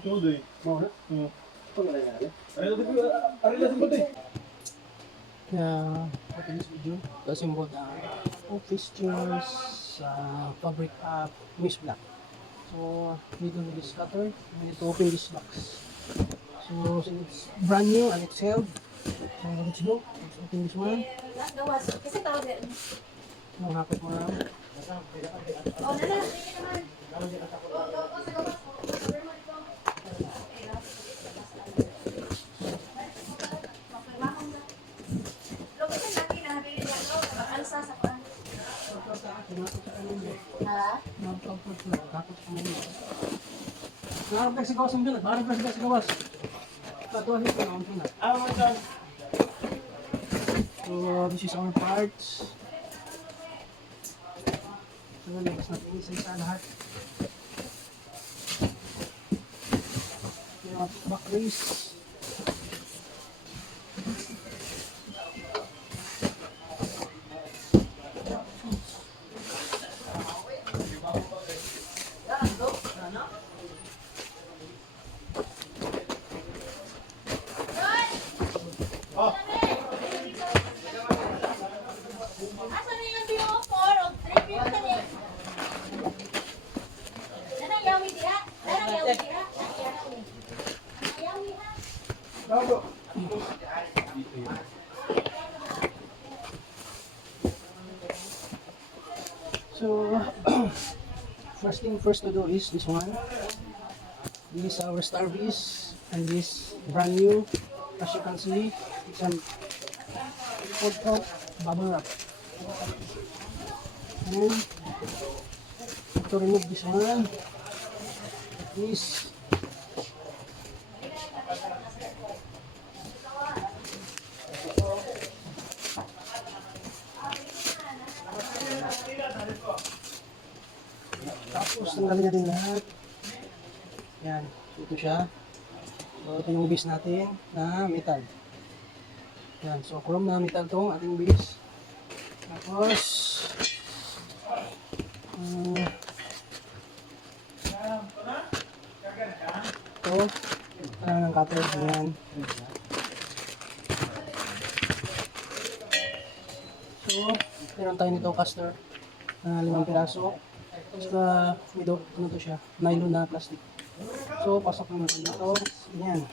Tuloy. Mau na? Ito na lang yan. Ari lang sa buti. Kaya, for this video, kasimbo na office chairs sa fabric Miss Black. So, dito na this cutter, I need to open this box. So, since it's brand new and it's held, so let's go. Let's open this one. Kasi tawag din. Mahapit mo na. Oh, nana, hindi naman. Ha? Nakapag si Kawas ang dyan. Nakapag si Kawas. Katuahin ko na ang pinag. So, this is our parts. So, labas natin isa-isa lahat. Yung back race. Asa na yung view? 4 o 3 view ka din? Nanang yawi diha? Nanang yawi diha? Yawi ha? So, first thing first to do is this one. This is our Starbies, and this brand new. As you can see, it's an food top bubble wrap. And to remove this one, this. Tapos tanggalin natin lahat. Yan, ito siya. So ito yung base natin na metal. Yan, so chrome na metal tong ating base. Tapos ito ng cutter. Yan. So meron tayo nito caster na 5 piraso. Sa middle, ano to siya? Nylon na plastic. So, pasok naman dito. Yan.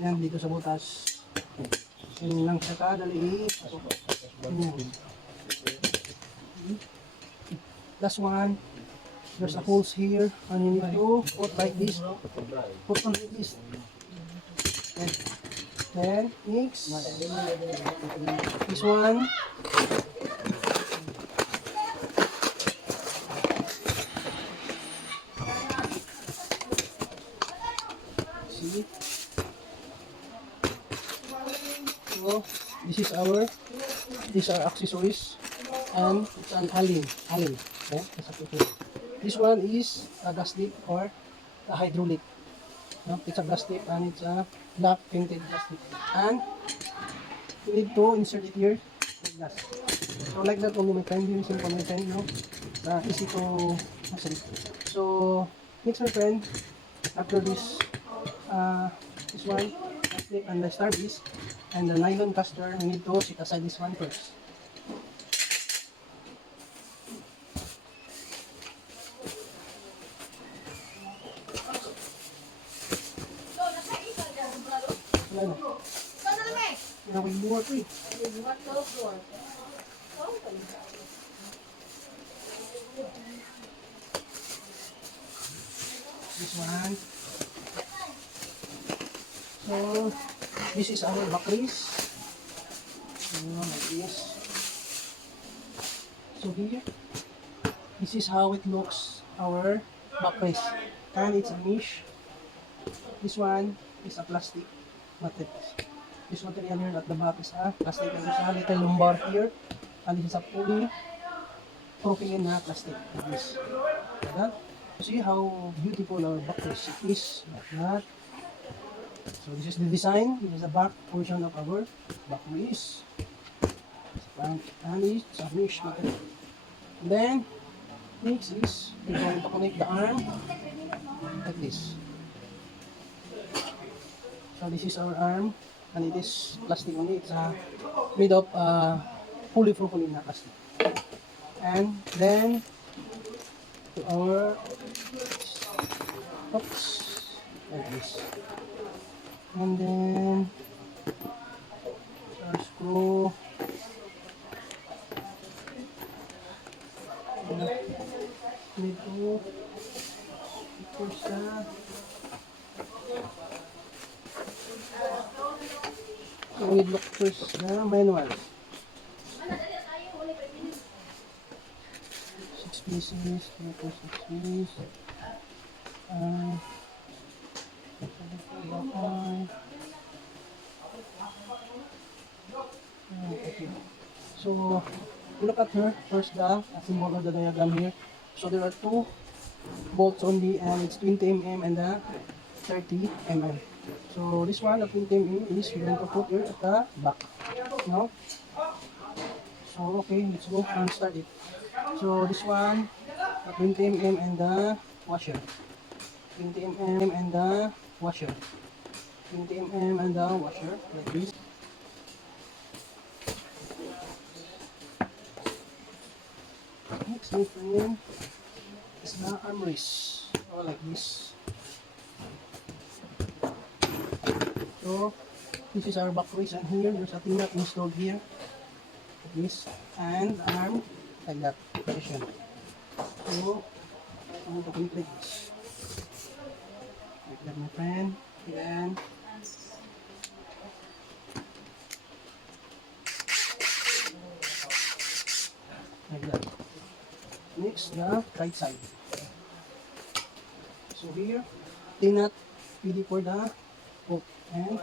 Yan, dito sa butas. Yan lang siya kadali. Yan. Last one. There's a holes here. And you need to put like this. Put on like this. Then, mix. This one. So, these are accessories, and it's an allen. Okay? This one is a gas tip or a hydraulic. No? It's a gas tip and it's a black painted gas tip. And you need to insert it here like that. So like that only my friend, very simple my friend, no? Easy to masalik. So, next my friend, after this one, plastic and the Starbies and the nylon caster, we need to set aside this one first. Wala na. Saan na naman? Pinawag buhat eh. What close door? This one. So, this is our back race. Like this. So here, this is how it looks, our back race. And it's a mesh. This one is a plastic material. This material here at the back is a plastic. And there's a little lumbar here. And this is a fully propylene na plastic. Like this. Like that. See how beautiful our back race is. Like that. So this is the design. This is the back portion of our back race. And it's a mesh material. And then next is we're going to connect the arm. like this. So this is our arm, and it is plastic only. It's made of polypropylene plastic. And then to our oops, like this. And then our screw. Need to push that. So we look first the manual. 6 pieces, 3 for 6 pieces. Okay. So look at her first the symbol of the diagram here. So there are two bolts only, and it's 20 mm and the 30 mm. So this one, the 20 mm, is we're going to put here at the back. No? So okay, let's go and start it. So this one, the 20 mm and the washer. 20 mm and the washer. 20 mm and the washer, like this. Next, my friend, is the armrest. Oh, like this. So this is our backrest, and here there's a thing that installed here. Like this, and arm like that position. So I'm going to connect like this. Like that, my friend. Then like that. Next, the right side. So here, tinat pili for the hook, and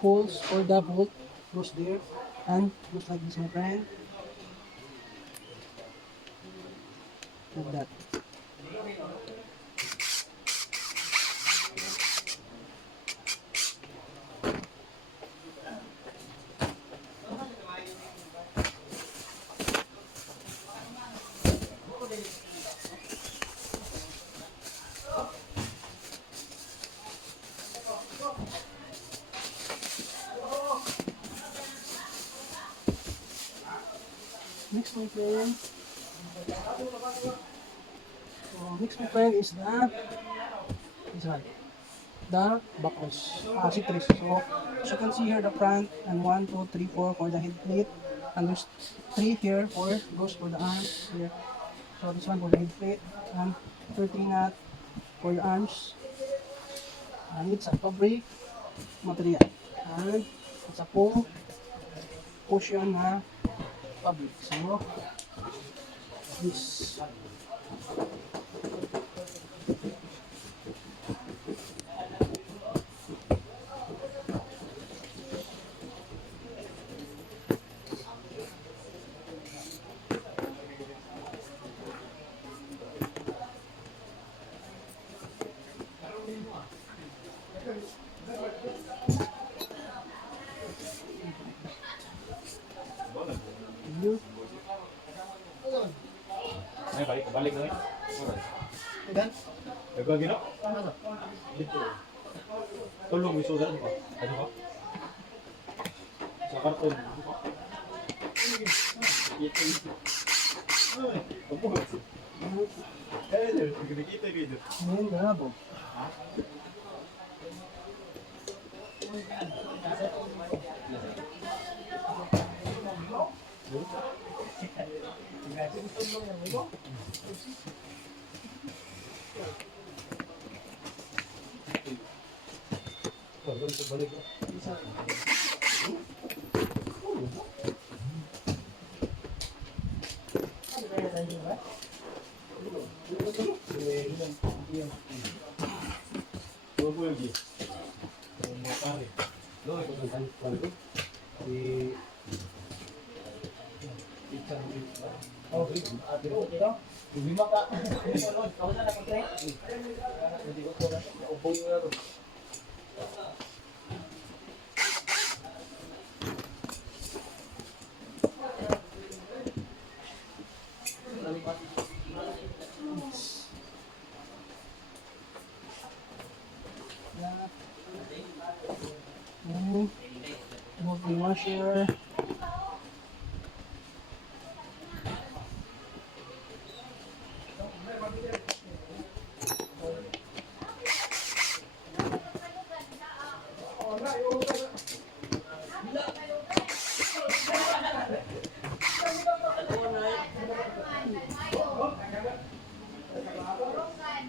holes for the bolt goes there, and goes like this, my friend. Like that. Next, my friend. So next, my friend, is this one, the backrest, citrus. So as you can see here, the front, and 1, 2, 3, 4 for the head plate, and there's 3 here for goes for the arms here. So this one for the head plate, and 13 nut for the arms, and it's a fabric material, and it's a foam cushion na fabric. So this. Here. Ay, balik na. Ayan. Nagwa gino? Dito. Tulong may sugat ko. Ano ko? Sa karton. Kita dito. Ayan, bravo. Balik. here.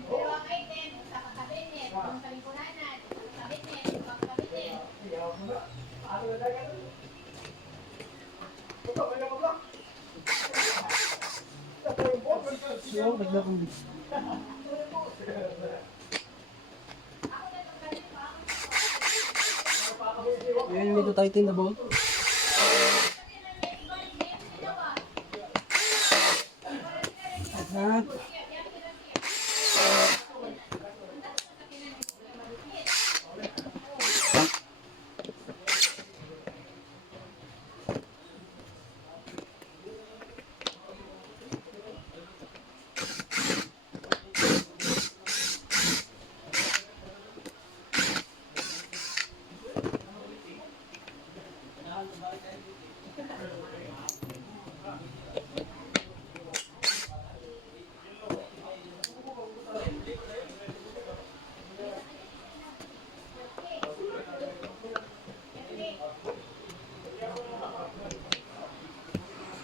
Pero ang item sa kabinet, yung sa likunanan, kabinet, pagkabinet. So, naglaong dito. Then, we need to tighten the bolt. Like that.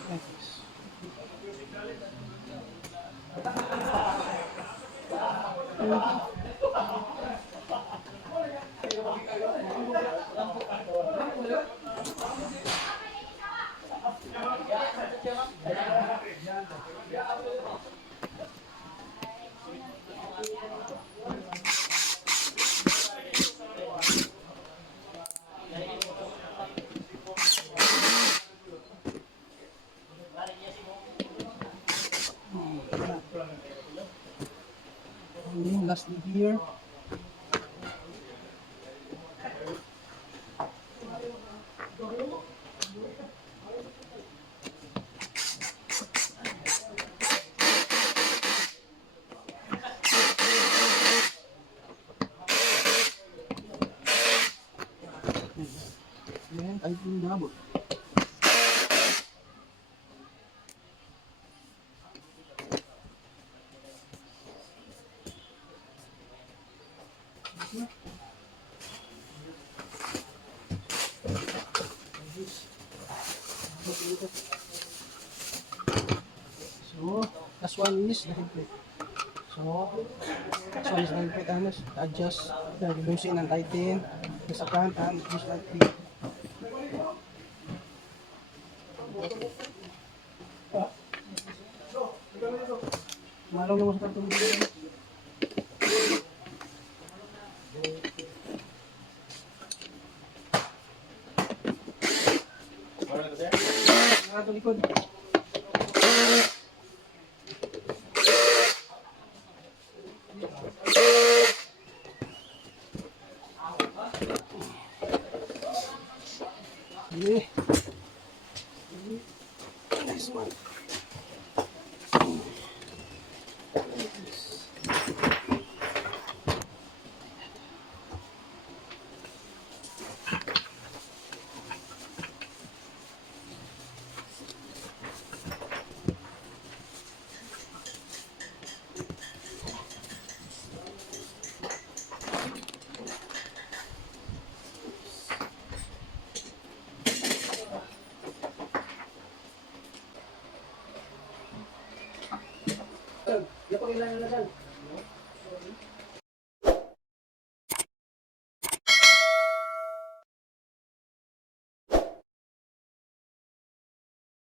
Like this. And then lastly here. Then tighten the bolt. So, last one is the head plate. So, last one is the head plate and adjust the loosen and tighten the sa front and just like this. Malong naman sa kantong dito. Mga likod. Okay. Nice one. Yan po ilan na dyan.